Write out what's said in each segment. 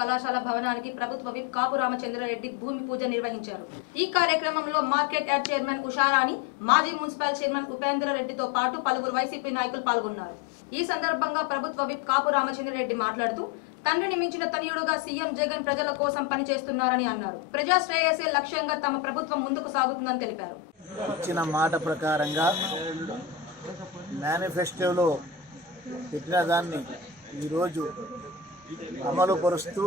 కళాశాల భవనానికి ప్రభుత్వ విప్ కాపు రామచంద్రారెడ్డి భూమి పూజ నిర్వహించారు. ఈ కార్యక్రమంలో మార్కెట్ యార్డ్ చైర్మన్ ఉషారాణి, మాజీ మున్సిపల్ చైర్మన్ ఉపేంద్రరెడ్డితో పాటు పలువురు వైసీపీ నాయకులు పాల్గొన్నారు. ఈ సందర్భంగా ప్రభుత్వ విప్ కాపు రామచంద్రారెడ్డి మాట్లాడుతూ తండ్రిని మించిన తనయుడుగా సీఎం జగన్ ప్రజల కోసం పనిచేస్తున్నారని అన్నారు. ప్రజా శ్రేయస్సే లక్ష్యంగా తమ ప్రభుత్వం ముందుకు సాగుతుందని తెలిపారు. ఇచ్చిన మాట ప్రకారంగా మేనిఫెస్టోలో పెట్టిన దాన్ని ఈరోజు అమలు పరుస్తూ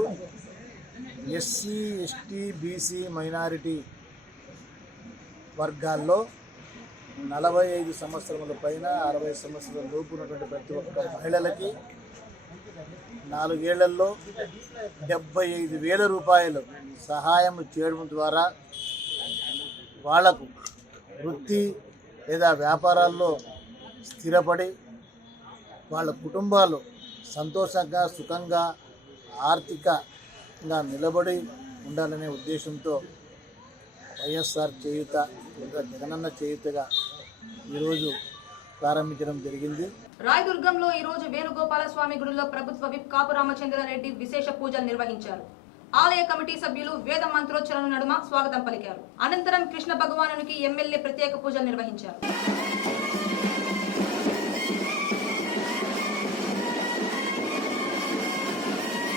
ఎస్సీ, ఎస్టీ, బీసీ, మైనారిటీ వర్గాల్లో 45 సంవత్సరముల పైన 60 సంవత్సరాల లోపు ఉన్నటువంటి ప్రతి ఒక్క మహిళలకి 4 ఏళ్లలో 75,000 రూపాయలు సహాయం చేయడం ద్వారా వాళ్లకు వృత్తి లేదా వ్యాపారాల్లో స్థిరపడి వాళ్ళ కుటుంబాలు సంతోషంగా, సుఖంగా, ఆర్థికంగా నిలబడి ఉండాలనే ఉద్దేశంతో వైఎస్ఆర్ చేయూత లేదా జగనన్న చేయూతగా ఈరోజు ప్రారంభించడం జరిగింది. రాయదుర్గంలో ఈరోజు వేణుగోపాల స్వామి గుడిలో ప్రభుత్వ విప్ కాపు రామచంద్రారెడ్డి విశేష పూజలు నిర్వహించారు. ఆలయ కమిటీ సభ్యులు వేద మంత్రోచ్చరణ నడుమ స్వాగతం పలికారు. అనంతరం కృష్ణ భగవానునికి ఎమ్మెల్యే ప్రత్యేక పూజలు నిర్వహించారు.